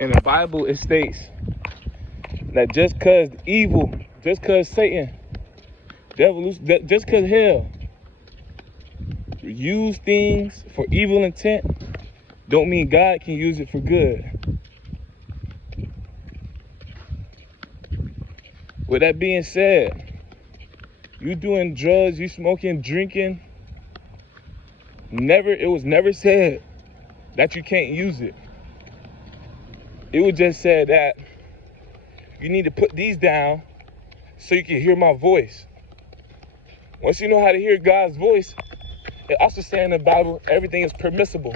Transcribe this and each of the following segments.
In the Bible, it states that just because evil, just because Satan, just because hell use things for evil intent, don't mean God can use it for good. With that being said, you doing drugs, you smoking, drinking, it was never said that you can't use it. It was just said that you need to put these down so you can hear my voice. Once you know how to hear God's voice, it also says in the Bible, everything is permissible.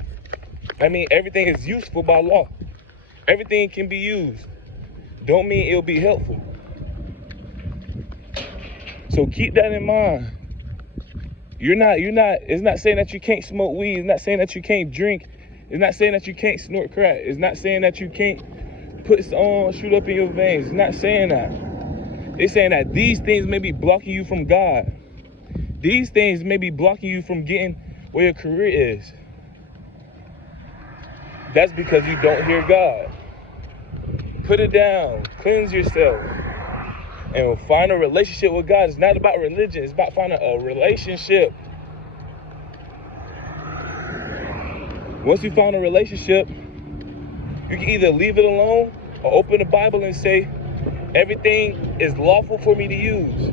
I mean, everything is useful by law. Everything can be used. Don't mean it'll be helpful. So keep that in mind. It's not saying that you can't smoke weed. It's not saying that you can't drink. It's not saying that you can't snort crack. It's not saying that you can't shoot up in your veins. It's not saying that. It's saying that these things may be blocking you from God. These things may be blocking you from getting where your career is. That's because you don't hear God. Put it down. Cleanse yourself. And find a relationship with God. It's not about religion. It's about finding a relationship. Once you find a relationship, you can either leave it alone or open the Bible and say, everything is lawful for me to use,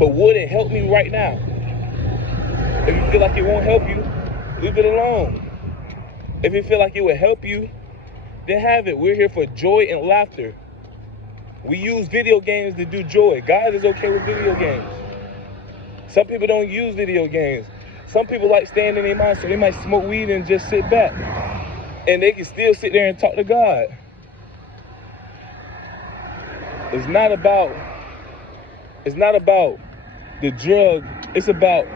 but would it help me right now? If you feel like it won't help you, leave it alone. If you feel like it will help you, then have it. We're here for joy and laughter. We use video games to do joy. God is okay with video games. Some people don't use video games. Some people like staying in their mind, so they might smoke weed and just sit back. And they can still sit there and talk to God. It's not about the drug. It's about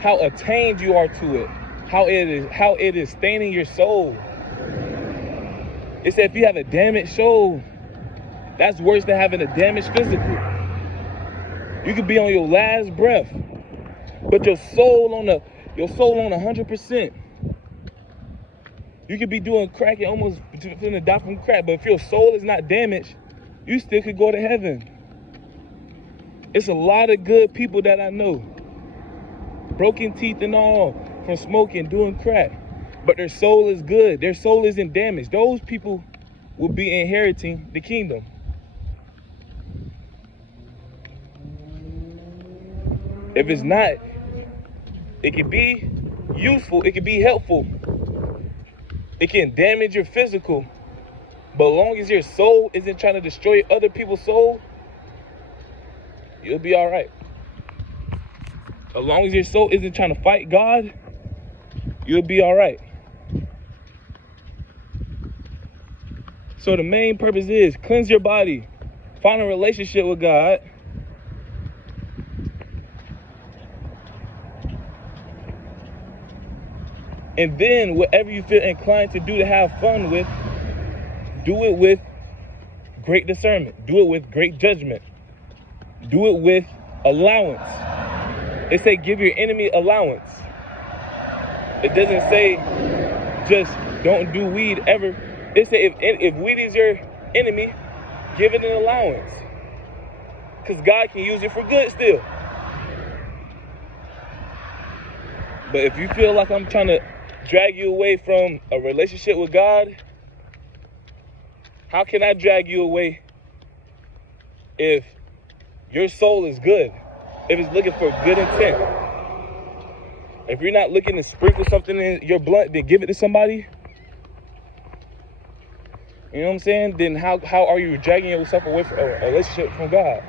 how attained you are to it. How it is staining your soul. It said if you have a damaged soul, that's worse than having a damaged physical. You could be on your last breath, but your soul on 100%. You could be doing crack and almost finna die from crack, but if your soul is not damaged, you still could go to heaven. It's a lot of good people that I know, broken teeth and all, from smoking, doing crack, but their soul is good. Their soul isn't damaged. Those people will be inheriting the kingdom. If it's not, it can be useful, it can be helpful. It can damage your physical, but as long as your soul isn't trying to destroy other people's soul, you'll be all right. As long as your soul isn't trying to fight God, you'll be all right. So the main purpose is cleanse your body, find a relationship with God, and then whatever you feel inclined to do to have fun with, do it with great discernment. Do it with great judgment. Do it with allowance. It say give your enemy allowance. It doesn't say just don't do weed ever. It say if weed is your enemy, give it an allowance. Because God can use it for good still. But if you feel like I'm trying to drag you away from a relationship with God, how can I drag you away if your soul is good? If it's looking for good intent? If you're not looking to sprinkle something in your blunt, then give it to somebody. You know what I'm saying? Then how are you dragging yourself away from a relationship from God?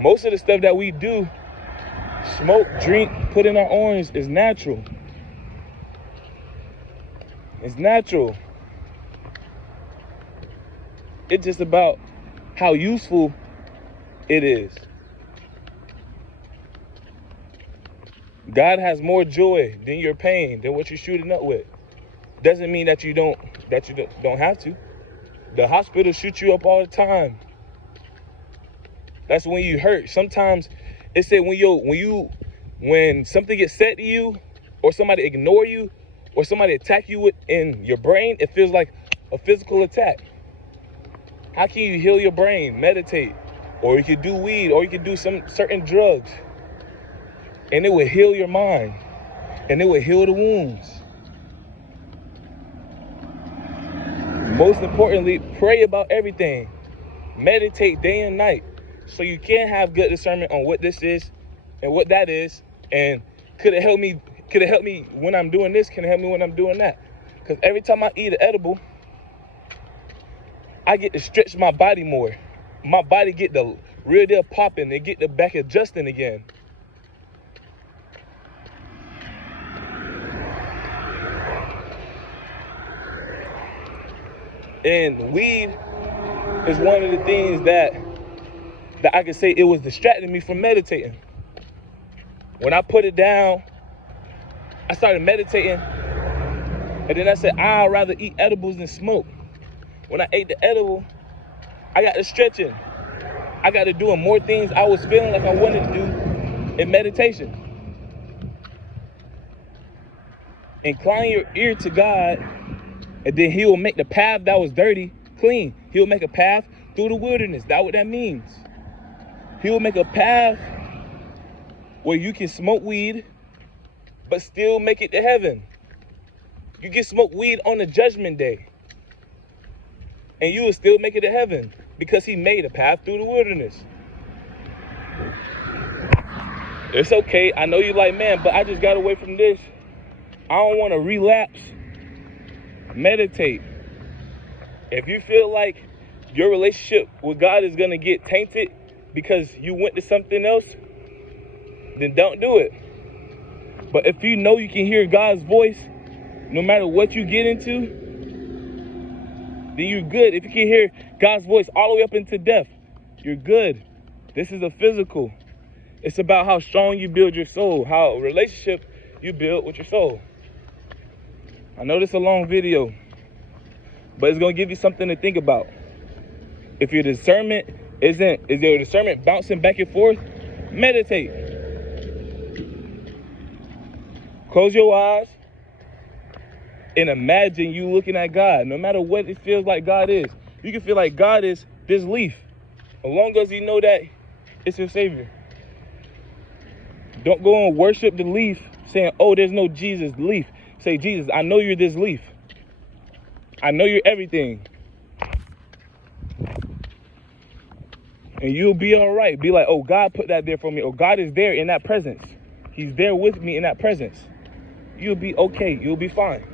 Most of the stuff that we do, smoke, drink, put in our orange, is natural. It's natural. It's just about how useful it is. God has more joy than your pain, than what you're shooting up with. Doesn't mean that you don't have to. The hospital shoots you up all the time. That's when you hurt. Sometimes it said when something gets said to you or somebody ignore you or somebody attack you in your brain, it feels like a physical attack. How can you heal your brain? Meditate. Or you could do weed, or you could do some certain drugs. And it will heal your mind. And it will heal the wounds. Most importantly, pray about everything. Meditate day and night. So you can have good discernment on what this is and what that is. And could it help me when I'm doing this? Can it help me when I'm doing that? Because every time I eat an edible, I get to stretch my body more. My body get the real deal popping and get the back adjusting again. And weed is one of the things that I could say it was distracting me from meditating. When I put it down, I started meditating, and then I said, I'd rather eat edibles than smoke. When I ate the edible, I got to stretching. I got to doing more things I was feeling like I wanted to do in meditation. Incline your ear to God, and then he will make the path that was dirty clean. He will make a path through the wilderness. That's what that means. He will make a path where you can smoke weed, but still make it to heaven. You can smoke weed on the judgment day, and you will still make it to heaven because he made a path through the wilderness. It's okay. I know you're like, man, but I just got away from this. I don't want to relapse. Meditate. If you feel like your relationship with God is going to get tainted because you went to something else, then don't do it. But if you know you can hear God's voice, no matter what you get into, then you're good. If you can hear God's voice all the way up into death, you're good. This is a physical. It's about how strong you build your soul, how a relationship you build with your soul. I know this is a long video, but it's going to give you something to think about. If your discernment is your discernment bouncing back and forth, meditate. Close your eyes and imagine you looking at God. No matter what it feels like God is. You can feel like God is this leaf, as long as you know that it's your Savior. Don't go and worship the leaf saying, oh, there's no Jesus leaf. Say, Jesus, I know you're this leaf. I know you're everything. And you'll be all right. Be like, oh, God put that there for me. Oh, God is there in that presence. He's there with me in that presence. You'll be okay. You'll be fine.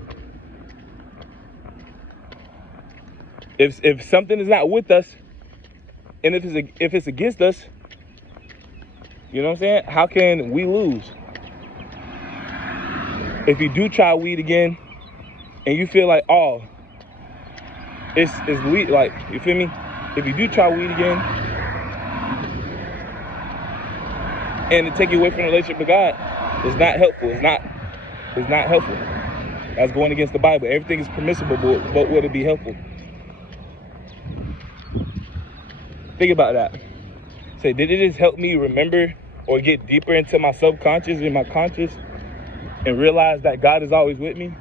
If something is not with us, and if it's against us, you know what I'm saying? How can we lose? If you do try weed again, and you feel like, oh, it's weed, like, you feel me? If you do try weed again, and it take you away from the relationship with God, it's not helpful. It's not helpful. That's going against the Bible. Everything is permissible, but would it be helpful? Think about that. Say, did it just help me remember or get deeper into my subconscious and my conscious and realize that God is always with me?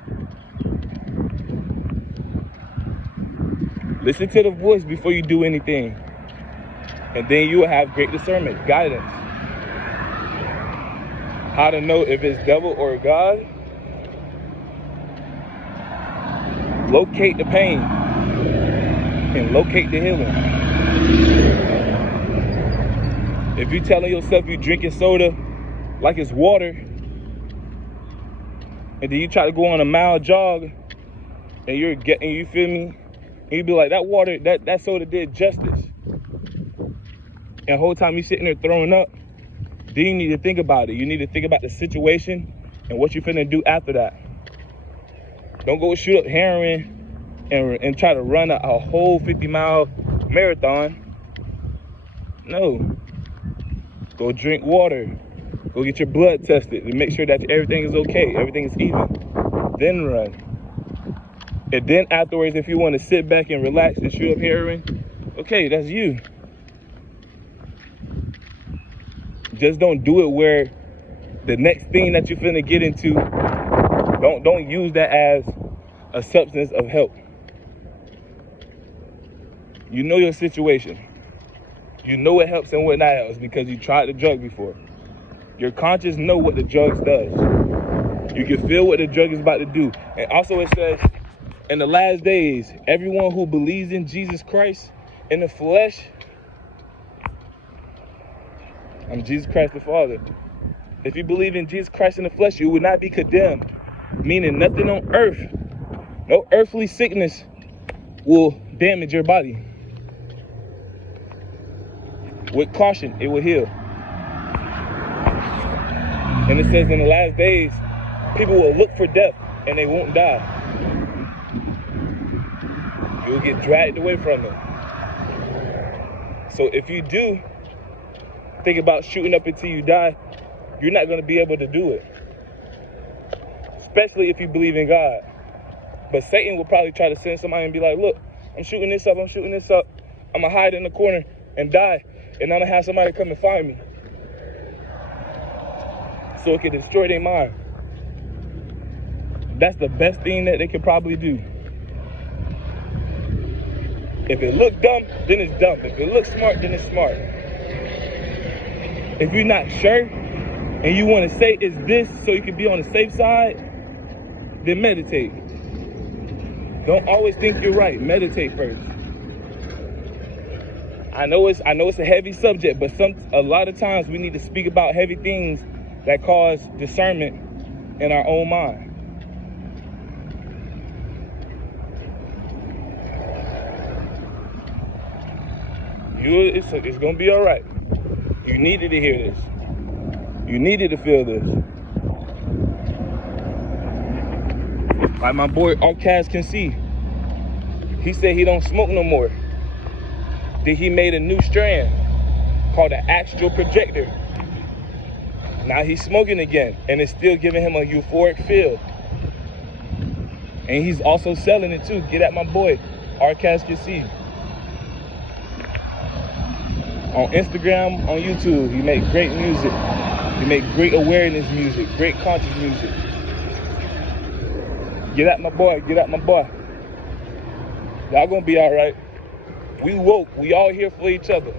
Listen to the voice before you do anything. And then you will have great discernment, guidance. How to know if it's devil or God? Locate the pain and locate the healing. If you're telling yourself you're drinking soda like it's water, and then you try to go on a mile jog, and you feel me, and you be like, that water, that soda did justice. And the whole time you sitting there throwing up, then you need to think about it. You need to think about the situation and what you're finna do after that. Don't go shoot up heroin and try to run a whole 50-mile marathon. No. Go drink water. Go get your blood tested to make sure that everything is okay, everything is even. Then run. And then afterwards, if you want to sit back and relax and shoot up heroin, okay, that's you. Just don't do it where the next thing that you're finna get into Don't use that as a substance of help. You know your situation. You know what helps and what not helps because you tried the drug before. Your conscience know what the drugs does. You can feel what the drug is about to do. And also it says, in the last days, everyone who believes in Jesus Christ in the flesh, I'm Jesus Christ the Father. If you believe in Jesus Christ in the flesh, you will not be condemned. Meaning nothing on earth, no earthly sickness will damage your body. With caution, it will heal. And it says in the last days, people will look for death and they won't die. You'll get dragged away from it. So if you do think about shooting up until you die, you're not going to be able to do it. Especially if you believe in God. But Satan will probably try to send somebody and be like, look, I'm shooting this up. I'm going to hide in the corner and die. And I'm going to have somebody come and find me. So it can destroy their mind. That's the best thing that they could probably do. If it looks dumb, then it's dumb. If it looks smart, then it's smart. If you're not sure and you want to say it's this so you can be on the safe side, then meditate. Don't always think you're right. Meditate first. I know it's a heavy subject, but a lot of times we need to speak about heavy things that cause discernment in our own mind. It's gonna be all right. You needed to hear this. You needed to feel this. Like my boy Cant can see. He said he don't smoke no more. Then he made a new strand called an astral projector. Now he's smoking again, and it's still giving him a euphoric feel. And he's also selling it too. Get at my boy, Cant can see. On Instagram, on YouTube, he make great music. He make great awareness music, great conscious music. Get at my boy, get at my boy. Y'all gonna be all right. We woke, we all here for each other.